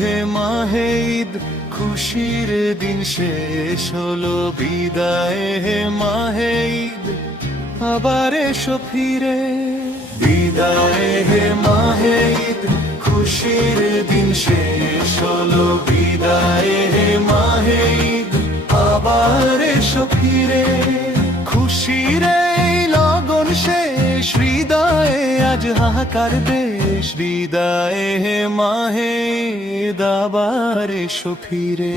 হে মাহে ঈদ, খুশির দিন শেষ হলো। বিদায় হে মাহে ঈদ, আবার এসো ফিরে। বিদায় হে মাহে ঈদ, খুশির দিন শেষ হলো। বিদায় হে মাহে ঈদ, আবার এসো ফিরে। খুশির এই লগন শেষ, হৃদয়ে আজ হাহাকার দেশ। বিদায় হে মাহে ঈদ, আবার এসো ফিরে।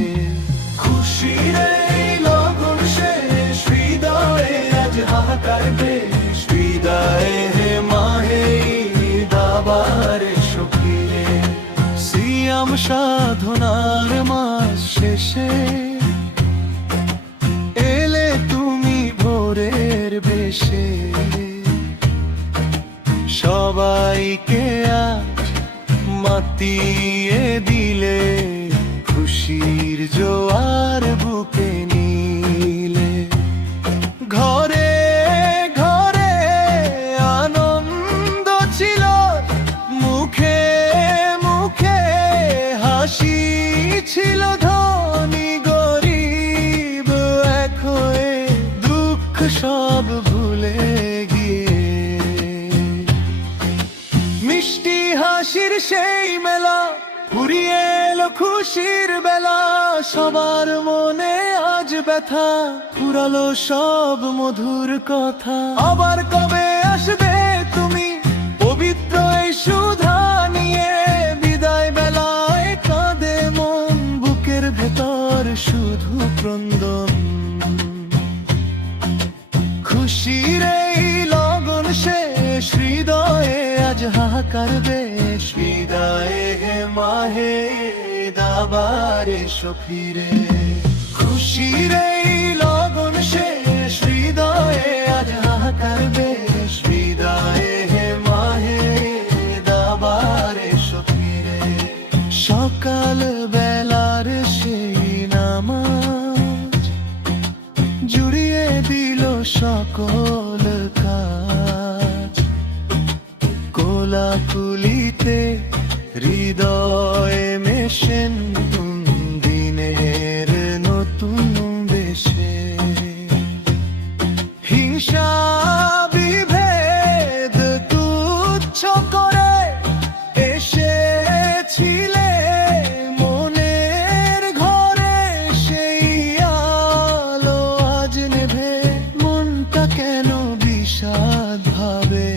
খুশির এই লগন শেষ, হৃদয়ে আজ হাহাকার দেশ। বিদায় হে মাহে ঈদ, আবার এসো ফিরে। সিয়াম সাধনার মাস শেষে এলে তুমি ভোরের বেশে। সবাইকে আজ মাতিয়ে দিলে, খুশির জোয়ার বুকে নিলে। ঘরে ঘরে আনন্দ ছিল, মুখে মুখে হাসি ছিল। ধনী গরিব এক হয়ে দুঃখ সব ভুলে গিয়ে, মিষ্টি হাসির সেই মেলা ফুরিয়ে এলো খুশির বেলা। সবার মনে আজ ব্যথা, ফুরালো সব মধুর কথা। আবার কবে আসবে তুমি পবিত্র এই সুধা নিয়ে? বিদায় বেলায় কাঁদে মন, বুকের ভেতর শুধু ক্রন্দন। খুশির এই লগন শেষ, হৃদয়ে আজ হাহাকার দেশ। বিদায় হে মাহে ঈদ, আবার এসো ফিরে। খুশির এই লগন শেষ, হৃদয়ে আজ হাহাকার দেশ। বিদায় হে মাহে ঈদ, আবার এসো ফিরে। সকাল বেলার সেই নামাজ জুড়িয়ে দিল সকল কাজ। কোলাকুলিতে হৃদয়ে মেশেন দিনের নতুন বেশে। হিংসা বিভেদ তুচ্ছ করে এসেছিলে মনের ঘরে। সেই আলো আজ নেভে, মনটা কেন বিষাদ ভাবে।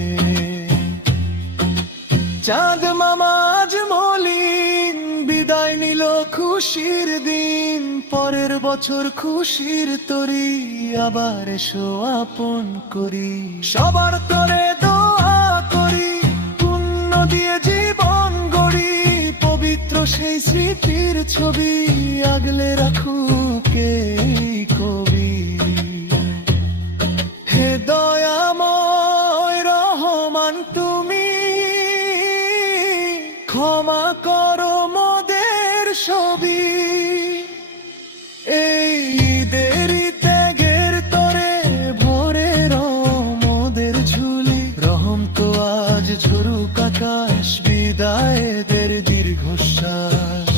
চাঁদ মামা আজ মলিন, বিদায় নিল খুশির দিন। পরের বছর খুশির তরি, আবার এসো আপন করি। সবার তরে দোয়া করি, পুণ্য দিয়ে জীবন গড়ি। পবিত্র সেই স্মৃতির ছবি আগলে রাখুক এই কবি। হে দয়াময় রহমান তুমি, ক্ষমা করো মোদের ছবি। এই ঈদেরই ত্যাগের তরে ভরে মোদের ঝুলি। রহম তো আজ ঝরুক আকাশ, বিদায়েদের দীর্ঘশ্বাস।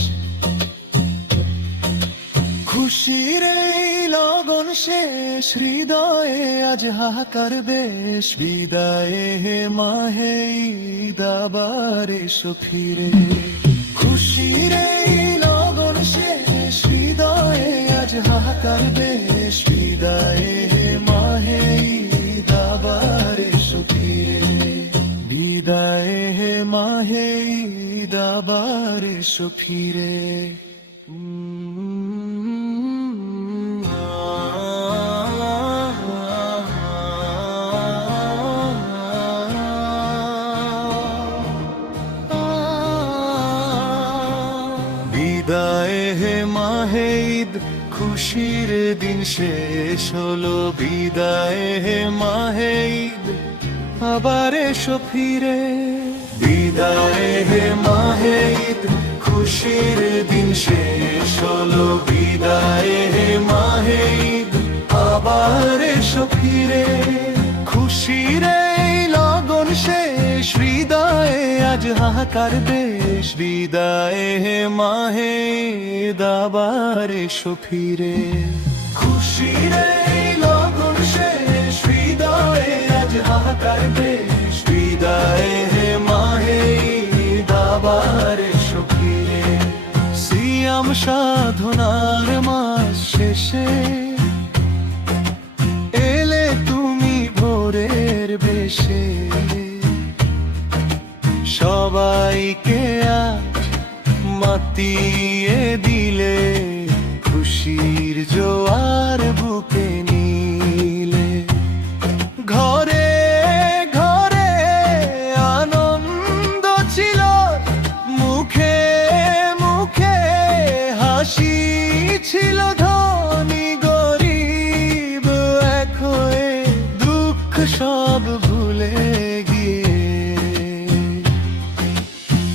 খুশির এই লগন শেষ, হৃদয়ে আজ হাহাকার দেশ। বিদায় হে মাহে ঈদ, আবার এসো ফিরে। খুশির এই লগন শেষ, হৃদয়ে আজ হাহাকার দেশ। বিদায় হে মাহে ঈদ, আবার এসো ফিরে। বিদায় হে মাহে ঈদ, আবার এসো ফিরে। বিদায় হে মাহে ঈদ, খুশির দিন শেষ হলো। বিদায় হে মাহে ঈদ, আবার এসো ফিরে। বিদায় হে মাহে ঈদ, খুশির দিন শেষ হলো। বিদায় হে মাহে ঈদ, আবার এসো ফিরে। খুশির এই লগন শেষ, হৃদয়ে আজ হাহাকার দেশ, বিদায়ে হে মাহে ঈদ আবার এসো ফিরে। খুশির এই লগন শেষ, হৃদয়ে আজ হাহাকার দেশ, বিদায়ে হে মাহে ঈদ আবার এসো ফিরে। সিয়াম সাধনার মাস শেষে এলে তুমি ভোরের বেশে, সবাইকে আজ মাতিয়ে দিলে, খুশির জোয়ার বুকে নিলে। ঘরে ঘরে আনন্দ ছিল, মুখে মুখে হাসি ছিল, ধনী গরিব এক হয়ে দুঃখ সব ভুলে গিয়ে।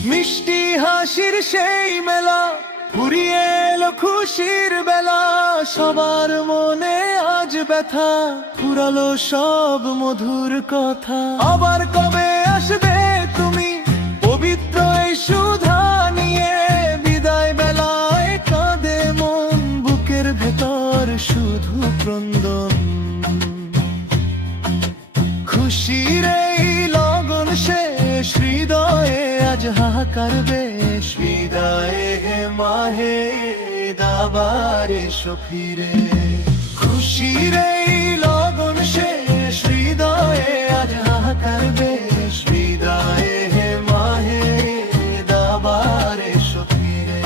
মিষ্টি হাসির সেই মেলা ফুরিয়ে এলো খুশির বেলা, সবার মনে আজ ব্যথা, ফুরালো সব মধুর কথা। আবার কবে আসবে তুমি পবিত্র এই সুধা নিয়ে, বিদায় বেলায় কাঁদে মন, বুকের ভেতর শুধু ক্রন্দন। খুশির এই লগন শেষ, হৃদয়ে আজ হাহাকার বেশ, বিদায়ে হে মাহে ঈদ আবার এসো ফিরে। খুশির এই লগন শেষ, হৃদয়ে আজ হাহাকার বেশ, বিদায়ে হে মাহে ঈদ আবার এসো ফিরে।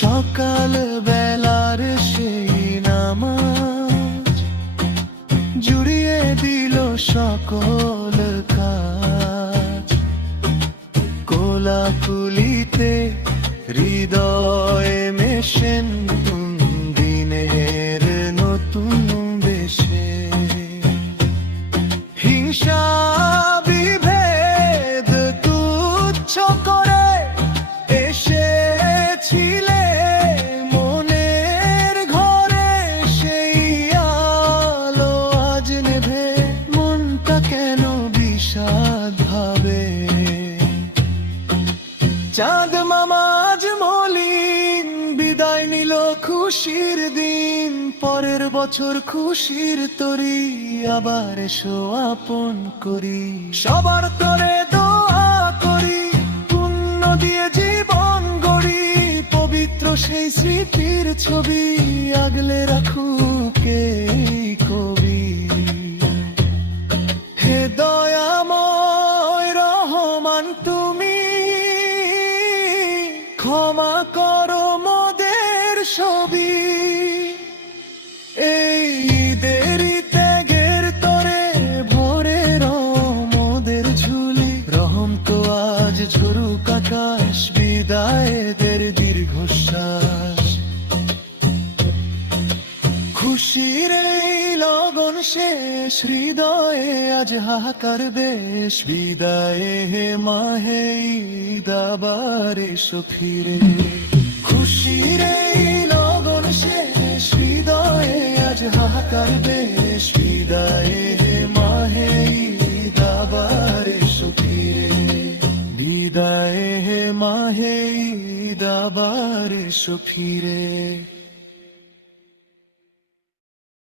সকাল বেলার সেই নামাজ জুড়িয়ে দিল সকল কাজ, কোলাকুলিতে হৃদয়ে মেশেন দিনের নতুন বেশে। হিংসা বিভেদ তুচ্ছ করে এসেছিলে মনের ঘরে, সেই আলো আজ নেভে, মনটা কেন বিষাদ ভাবে। চাঁদ মামা আজ মলিন, বিদায় নিল খুশির দিন, পরের বছর খুশির তরি আবার এসো আপন করি। সবার তরে দোয়া করি, পুণ্য দিয়ে জীবন গড়ি, পবিত্র সেই স্মৃতির ছবি আগলে রাখুক এই কবি। হে দয়াময় রহমান তুমি, ক্ষমা করো মোদের ছবি। এই ঈদের ত্যাগের তরে ভরে মোদের ঝুলি, রহম তো আজ ঝরুক আকাশ, বিদায়েদের দীর্ঘশ্বাস। খুশির এই লগন শেষ, হৃদয়ে আজ হাহাকার বেশ, বিদায়ে হে মাহে ঈদ আবার এসো ফিরে। খুশির এই লগন শেষ, হৃদয়ে আজ হাহাকার বেশ, বিদায়ে হে মাহে ঈদ আবার এসো ফিরে। বিদায়ে হে মাহে ঈদ আবার এসো ফিরে।